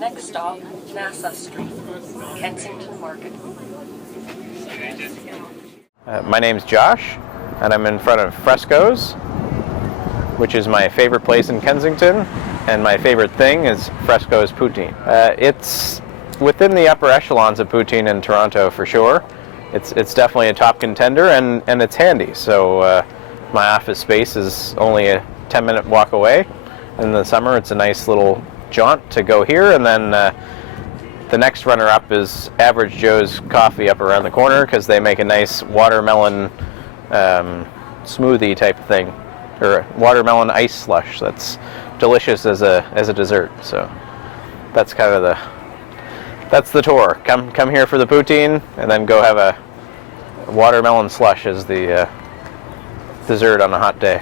Next stop, Nassau Street, Kensington Market. My name's Josh, and I'm in front of Fresco's, which is my favorite place in Kensington, and my favorite thing is Fresco's poutine. It's within the upper echelons of poutine in Toronto for sure. It's definitely a top contender, and it's handy. So my office space is only a 10-minute walk away. In the summer, it's a nice little jaunt to go here, and then the next runner-up is Average Joe's Coffee up around the corner, because they make a nice watermelon smoothie type thing, or watermelon ice slush that's delicious as a dessert. So that's kind of the tour. Come here for the poutine, and then go have a watermelon slush as the dessert on a hot day.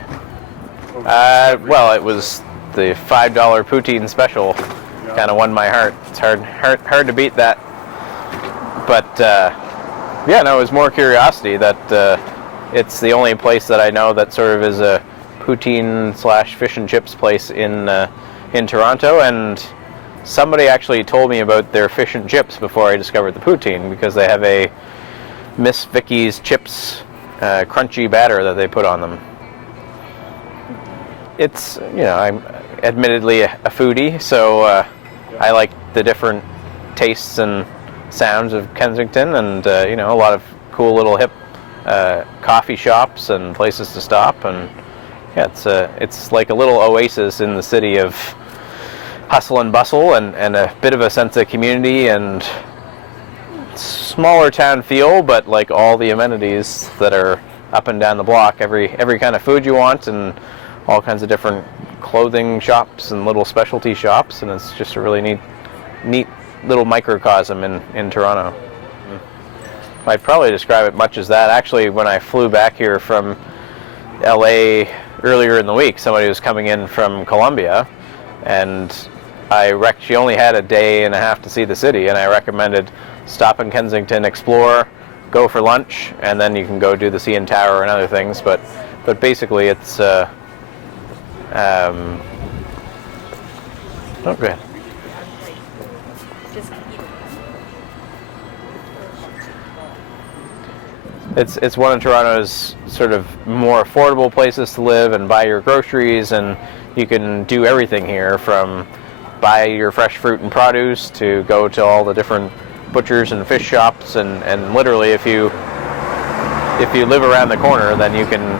Well, it was the $5 poutine special. Kind of won my heart. It's hard to beat that. But yeah, no, it was more curiosity that it's the only place that I know that sort of is a poutine / fish and chips place in Toronto, and somebody actually told me about their fish and chips before I discovered the poutine, because they have a Miss Vicky's chips crunchy batter that they put on them. It's, I'm admittedly a foodie, so I like the different tastes and sounds of Kensington, and a lot of cool little hip coffee shops and places to stop, and yeah, it's like a little oasis in the city of hustle and bustle, and a bit of a sense of community and smaller town feel, but like all the amenities that are up and down the block, every kind of food you want, and all kinds of different clothing shops and little specialty shops, and it's just a really neat little microcosm in Toronto. I'd probably describe it much as that. Actually, when I flew back here from LA earlier in the week, somebody was coming in from Colombia, and she only had a day and a half to see the city, and I recommended stop in Kensington, explore, go for lunch, and then you can go do the CN Tower and other things. But basically, it's oh, go ahead. It's one of Toronto's sort of more affordable places to live and buy your groceries, and you can do everything here, from buy your fresh fruit and produce to go to all the different butchers and fish shops, and literally if you live around the corner, then you can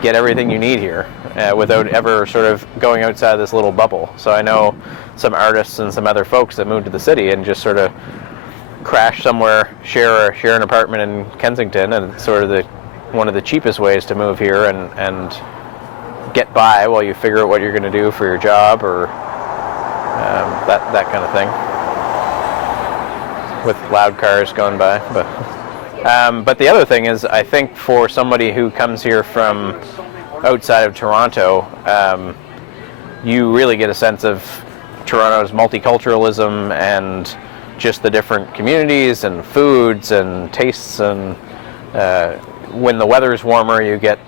get everything you need here without ever sort of going outside this little bubble. So I know some artists and some other folks that moved to the city and just sort of crash somewhere, share an apartment in Kensington, and it's sort of one of the cheapest ways to move here and get by while you figure out what you're going to do for your job, or that kind of thing, with loud cars going by. But the other thing is, I think for somebody who comes here from outside of Toronto, you really get a sense of Toronto's multiculturalism and just the different communities and foods and tastes, and when the weather's warmer, you get,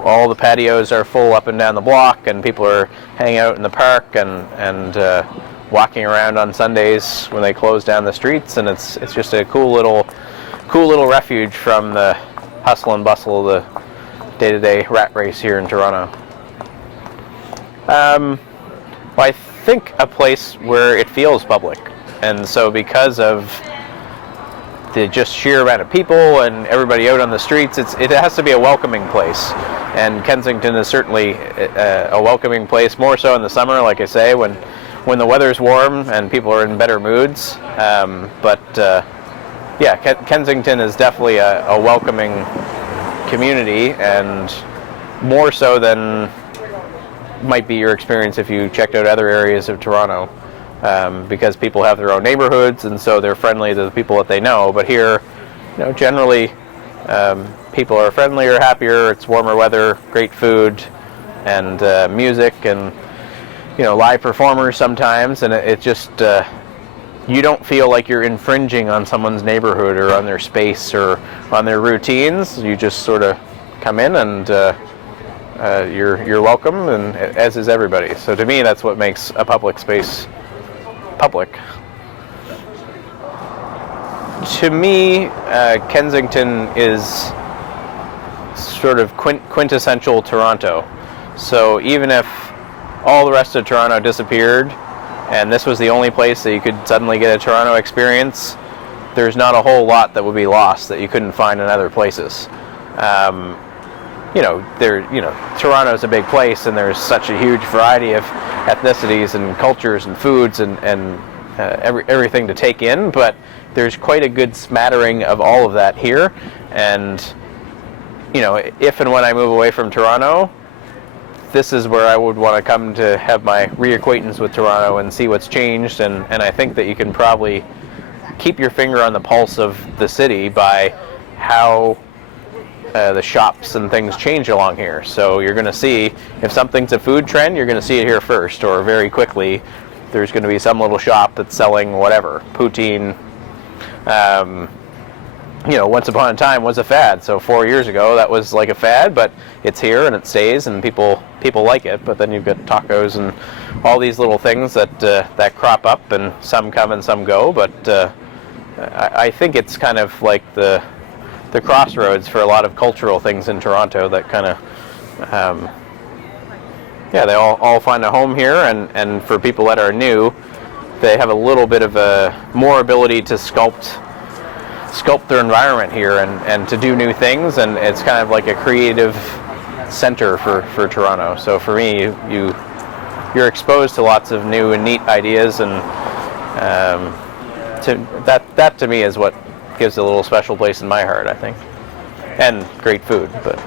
all the patios are full up and down the block, and people are hanging out in the park and walking around on Sundays when they close down the streets, and it's just a cool little refuge from the hustle and bustle of the day-to-day rat race here in Toronto. Well, I think a place where it feels public, and so because of the just sheer amount of people and everybody out on the streets, it has to be a welcoming place, and Kensington is certainly a welcoming place, more so in the summer, like I say, when the weather's warm and people are in better moods. Yeah, Kensington is definitely a welcoming community, and more so than might be your experience if you checked out other areas of Toronto, because people have their own neighborhoods, and so they're friendly to the people that they know. But here, generally, people are friendlier, happier. It's warmer weather, great food, and music, and live performers sometimes, and it just you don't feel like you're infringing on someone's neighborhood or on their space or on their routines. You just sort of come in, and you're welcome, and as is everybody. So to me, that's what makes a public space public. To me, Kensington is sort of quintessential Toronto. So even if all the rest of Toronto disappeared and this was the only place that you could suddenly get a Toronto experience, there's not a whole lot that would be lost that you couldn't find in other places. Toronto's a big place, and there's such a huge variety of ethnicities and cultures and foods and everything to take in, but there's quite a good smattering of all of that here. And if and when I move away from Toronto, this is where I would want to come to have my reacquaintance with Toronto and see what's changed. And I think that you can probably keep your finger on the pulse of the city by how the shops and things change along here. So you're going to see, if something's a food trend, you're going to see it here first, or very quickly there's going to be some little shop that's selling whatever. Poutine, once upon a time was a fad. So 4 years ago that was like a fad, but it's here and it stays and people like it. But then you've got tacos and all these little things that crop up, and some come and some go. But I think it's kind of like the crossroads for a lot of cultural things in Toronto that kind of they all find a home here, and for people that are new, they have a little bit of more ability to sculpt their environment here and to do new things, and it's kind of like a creative center for Toronto. So for me, you're exposed to lots of new and neat ideas, and that to me is what gives it a little special place in my heart, I think. And great food, but